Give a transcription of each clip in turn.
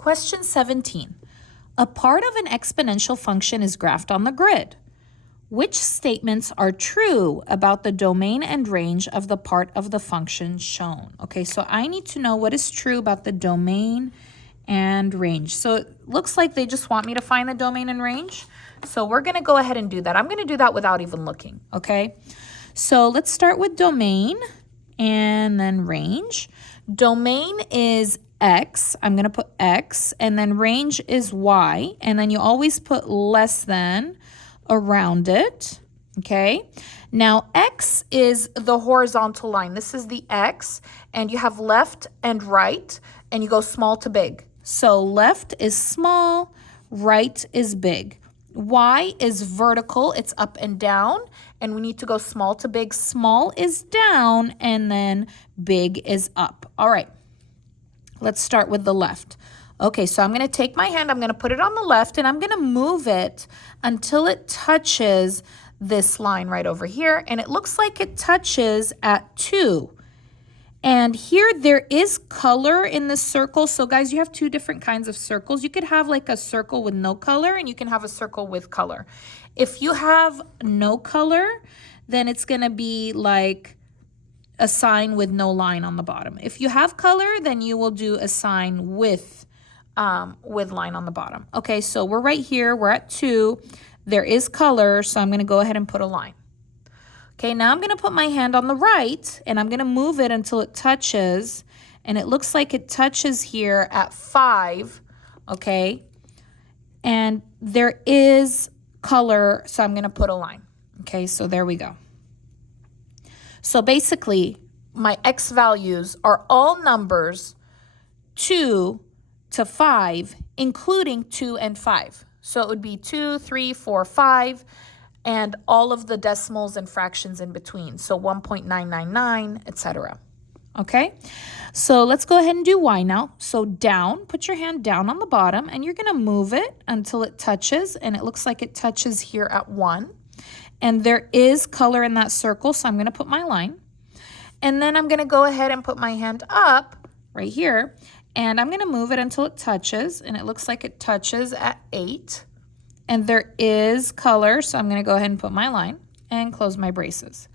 Question 17. A part of an exponential function is graphed on the grid. Which statements are true about the domain and range of the part of the function shown? Okay, so I need to know what is true about the domain and range. So it looks like they just want me to find the domain and range. So we're going to go ahead and do that. I'm going to do that without even looking, okay? So let's start with domain and then range. Domain is X. I'm going to put X, and then range is Y, and then you always put less than around it, okay? Now, X is the horizontal line. This is the X, and you have left and right, and you go small to big. So left is small, right is big. Y is vertical, it's up and down, and we need to go small to big. Small is down, and then big is up. All right, let's start with the left. Okay, so I'm going to take my hand, I'm going to put it on the left, and I'm going to move it until it touches this line right over here, and it looks like it touches at 2. And here there is color in the circle. So guys, you have two different kinds of circles. You could have like a circle with no color, and you can have a circle with color. If you have no color, then it's going to be like a sign with no line on the bottom. If you have color, then you will do a sign with line on the bottom. Okay, so we're right here. We're at 2. There is color, so I'm going to go ahead and put a line. Okay, now I'm going to put my hand on the right, and I'm going to move it until it touches, and it looks like it touches here at 5, okay? And there is color, so I'm going to put a line. Okay, so there we go. So basically, my X values are all numbers 2 to 5, including 2 and 5. So it would be 2, 3, 4, 5, and all of the decimals and fractions in between. So 1.999, etc. Okay, so let's go ahead and do Y now. So down, put your hand down on the bottom, and you're going to move it until it touches, and it looks like it touches here at 1. And there is color in that circle, so I'm going to put my line. And then I'm going to go ahead and put my hand up right here, and I'm going to move it until it touches, and it looks like it touches at 8. And there is color, so I'm going to go ahead and put my line and close my braces.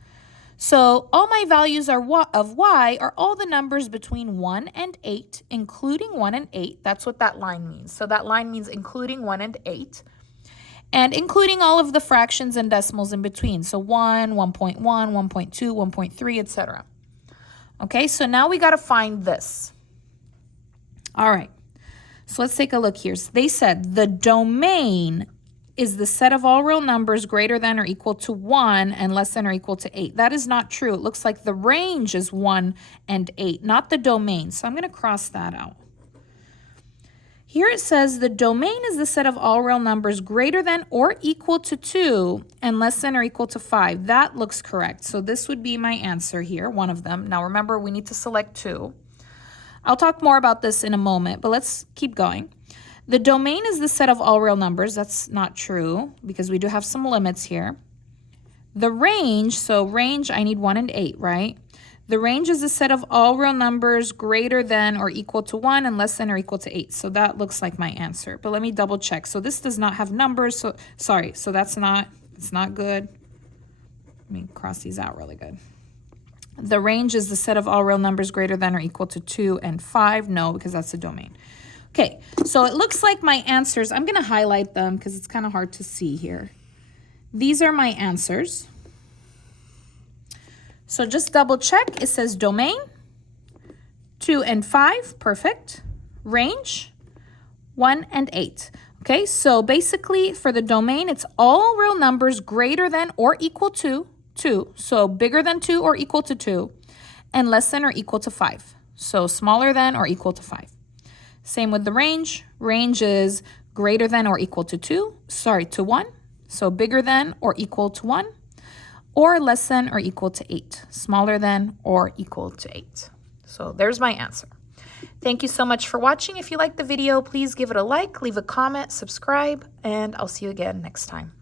So all my values of Y are all the numbers between 1 and 8, including 1 and 8. That's what that line means. So that line means including 1 and 8. And including all of the fractions and decimals in between. So 1, 1.1, 1.2, 1.3, etc. Okay, so now we got to find this. All right, so let's take a look here. So they said the domain is the set of all real numbers greater than or equal to 1 and less than or equal to 8. That is not true. It looks like the range is 1 and 8, not the domain. So I'm going to cross that out. Here it says the domain is the set of all real numbers greater than or equal to 2 and less than or equal to 5. That looks correct. So this would be my answer here, one of them. Now remember, we need to select 2. I'll talk more about this in a moment, but let's keep going. The domain is the set of all real numbers. That's not true because we do have some limits here. The range, so range, I need 1 and 8, right? The range is the set of all real numbers greater than or equal to 1 and less than or equal to 8. So that looks like my answer. But let me double check. So this does not have numbers. So sorry, so it's not good. Let me cross these out really good. The range is the set of all real numbers greater than or equal to 2 and 5. No, because that's the domain. Okay, so it looks like my answers, I'm going to highlight them because it's kind of hard to see here. These are my answers. So just double check. It says domain, 2 and 5, perfect. Range, 1 and 8. Okay, so basically for the domain, it's all real numbers greater than or equal to 2. So bigger than 2 or equal to 2, and less than or equal to 5. So smaller than or equal to 5. Same with the range. Range is greater than or equal to 1. So bigger than or equal to 1. Or less than or equal to 8. Smaller than or equal to 8. So there's my answer. Thank you so much for watching. If you liked the video, please give it a like, leave a comment, subscribe, and I'll see you again next time.